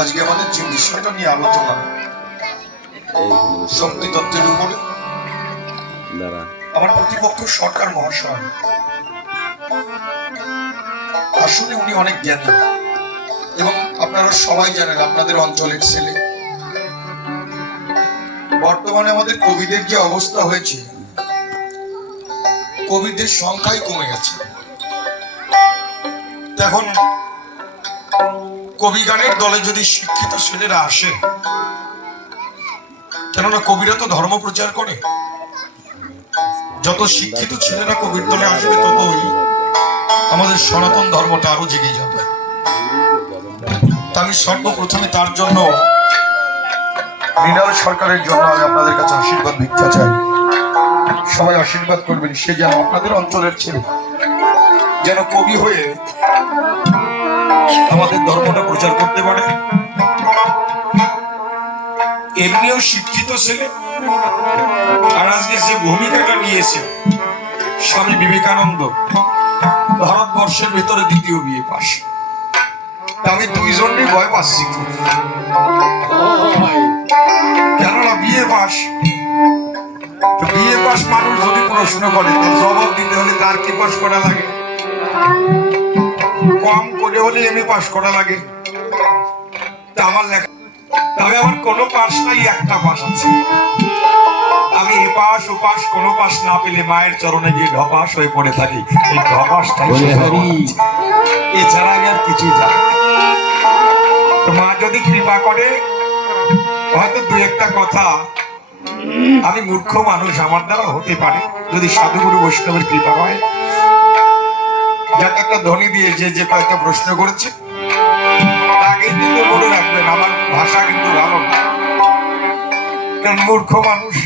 আজকে আমাদের যে বিষয়টা নিয়ে আলোচনা শক্তি তত্ত্বের উপরে আমার প্রতিপক্ষ সরকার মহাশয়। আসলে উনি অনেক জ্ঞানী এবং আপনারা সবাই জানেন আপনাদের অঞ্চলের ছেলে। বর্তমানে আমাদের কবিদের যে অবস্থা হয়েছে কবিদের সংখ্যাই কমে গেছে। এখন কবি গানের দলে যদি শিক্ষিত ছেলেরা আসে, কেননা কবিরা তো ধর্ম প্রচার করে। যত শিক্ষিত ছেলেরা কবির দলে আসবে, ততই আমাদের সনাতন ধর্মটা আরও জেগে যাবে। আমি সর্বপ্রথমে তার জন্য মৃণাল সরকারের জন্য আমি আপনাদের কাছে আশীর্বাদ ভিক্ষা চাই। সবাই আশীর্বাদ করবেন, সে যেন আপনাদের অঞ্চলের ছেলে যেন কবি হয়ে আমাদের ধর্মটা প্রচার করতে পারে? এমনিও শিক্ষিত ছেলে। আর আজকে যে ভূমিকাটা নিয়েছে, স্বামী বিবেকানন্দ, ভারতবর্ষের ভিতরে দ্বিতীয় বিয়ে পাশ আমি দুইজনেরই ভয় পাচ্ছি। কেননা বিয়ে পাস। বিয়ে পাস মানুষ যদি প্রশ্ন করে জবাব দিতে হলে তার কি পাস করা লাগে? কম করে হলে এমনি পাস করা লাগে। তা আমার লেখা তবে আমার কোনো পাস নাই একটা পাস আছে। আমি এ পাশ ও পাশ কোনো পাশ না পেলে মায়ের চরণে গিয়ে ঢপাস হয়ে পড়ে থাকি। এই ঢপাসটাই। এছাড়া আমি আর কিছুই জানি তো মা যদি কৃপা করে হয়তো দু একটা কথা। আমি মূর্খ মানুষ আমার দ্বারা হতে পারে। যদি সাধুগুরু বৈষ্ণবের কৃপা হয় একটা ধ্বনি দিয়ে যে যে কয়েকটা প্রশ্ন করেছে, তাকে কিন্তু মনে রাখবেন, আমার ভাষা কিন্তু ভালো না। মূর্খ মানুষ,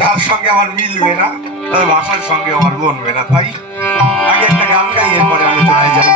তার সঙ্গে আমার মিলবে না, তার ভাষার সঙ্গে আমার বনবে না। তাই আগে একটা গান গাই, এরপরে আলোচনায় যাই।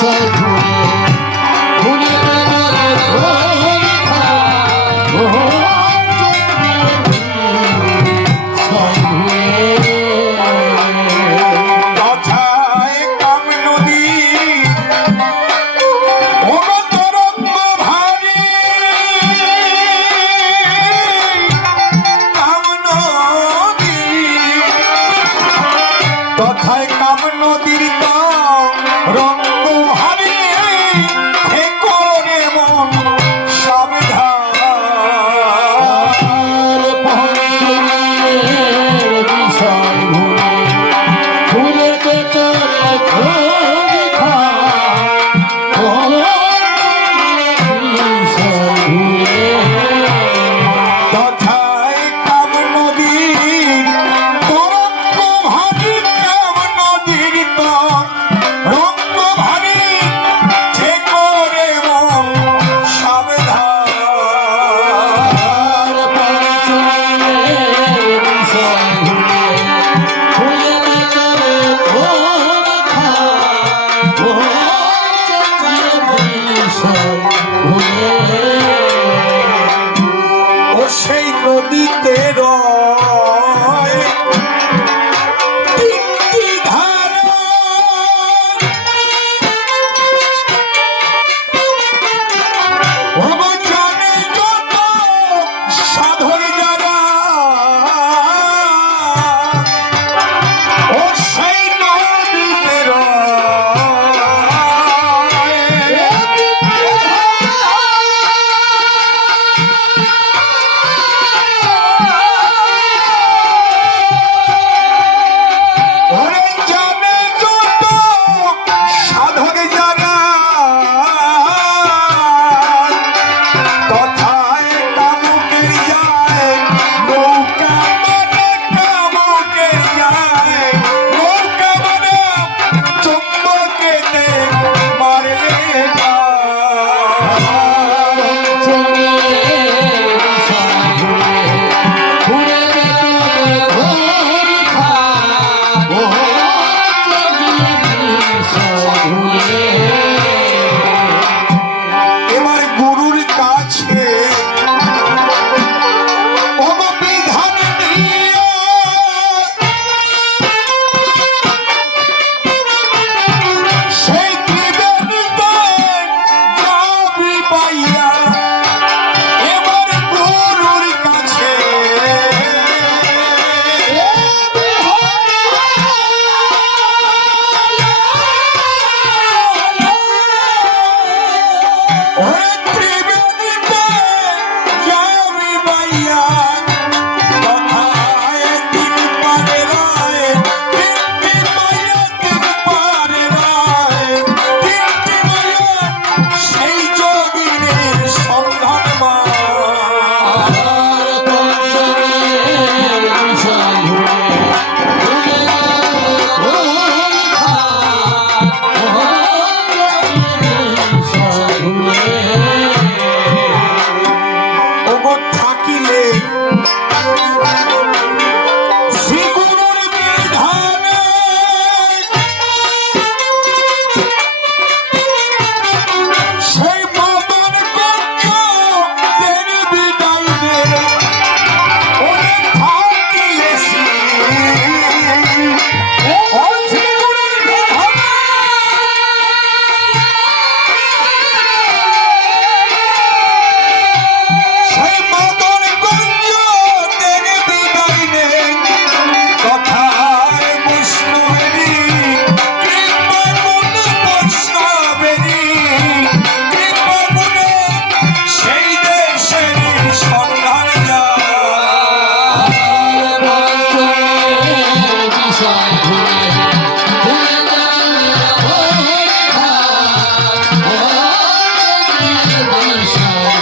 কথায়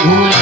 Ooh.